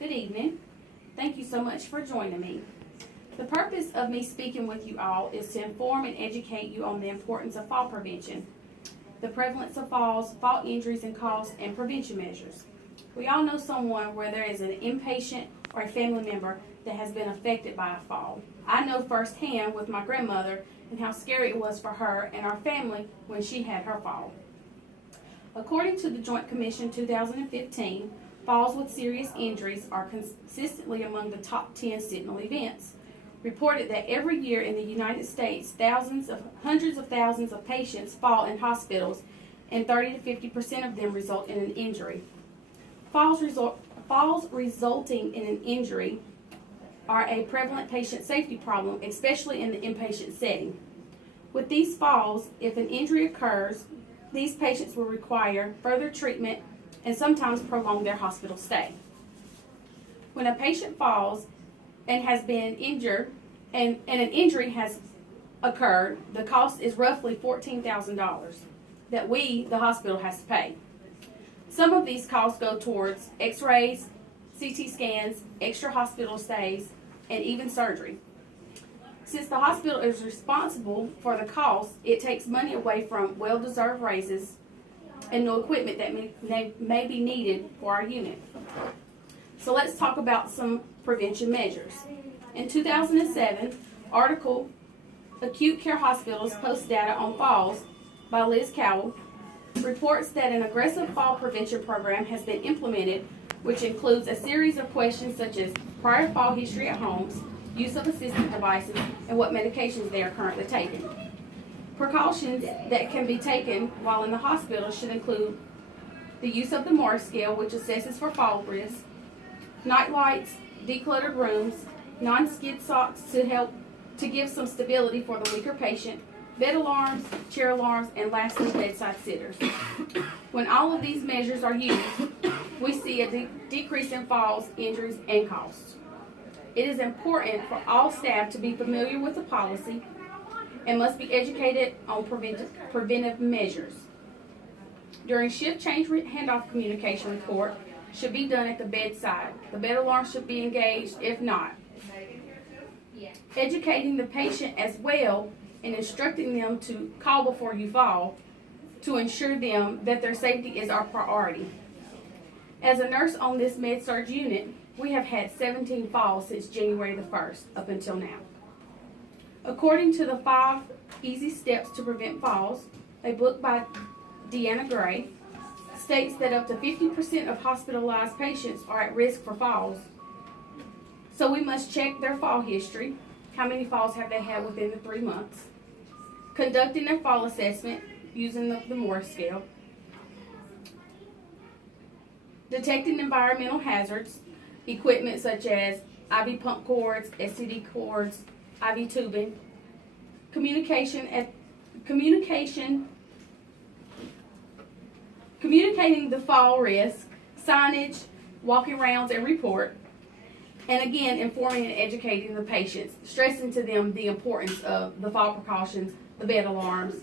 Good evening. Thank you so much for joining me. The purpose of me speaking with you all is to inform and educate you on the importance of fall prevention, the prevalence of falls, fall injuries and costs, and prevention measures. We all know someone where there is an inpatient or a family member that has been affected by a fall. I know firsthand with my grandmother and how scary it was for her and our family when she had her fall. According to the Joint Commission 2015, falls with serious injuries are consistently among the top 10 sentinel events. Reported that every year in the United States, hundreds of thousands of patients fall in hospitals, and 30 to 50% of them result in an injury. Falls resulting in an injury are a prevalent patient safety problem, especially in the inpatient setting. With these falls, if an injury occurs, these patients will require further treatment and sometimes prolong their hospital stay. When a patient falls and has been injured and an injury has occurred, the cost is roughly $14,000 that the hospital, has to pay. Some of these costs go towards x-rays, CT scans, extra hospital stays, and even surgery. Since the hospital is responsible for the cost, it takes money away from well-deserved raises and new equipment that may be needed for our unit. So let's talk about some prevention measures. In 2007, article Acute Care Hospitals Post Data on Falls by Liz Cowell reports that an aggressive fall prevention program has been implemented, which includes a series of questions such as prior fall history at homes, use of assistive devices, and what medications they are currently taking. Precautions that can be taken while in the hospital should include the use of the Morse scale, which assesses for fall risk, night lights, decluttered rooms, non-skid socks to give some stability for the weaker patient, bed alarms, chair alarms, and lastly, bedside sitters. When all of these measures are used, we see a decrease in falls, injuries, and costs. It is important for all staff to be familiar with the policy and must be educated on preventive measures. During shift change handoff communication report should be done at the bedside. The bed alarm should be engaged if not. Educating the patient as well and instructing them to call before you fall to ensure them that their safety is our priority. As a nurse on this med-surg unit, we have had 17 falls since January the 1st up until now. According to the 5 easy steps to prevent falls, a book by Deanna Gray states that up to 50% of hospitalized patients are at risk for falls. So we must check their fall history. How many falls have they had within the 3 months? Conducting their fall assessment using the Morse scale. Detecting environmental hazards, equipment such as IV pump cords, STD cords, IV tubing. Communicating the fall risk, signage, walking rounds, and report. And again, informing and educating the patients, stressing to them the importance of the fall precautions, the bed alarms,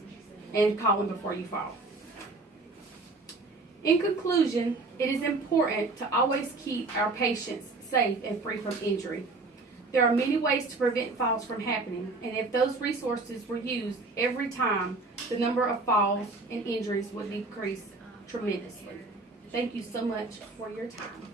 and calling before you fall. In conclusion, it is important to always keep our patients safe and free from injury. There are many ways to prevent falls from happening, and if those resources were used every time, the number of falls and injuries would decrease tremendously. Thank you so much for your time.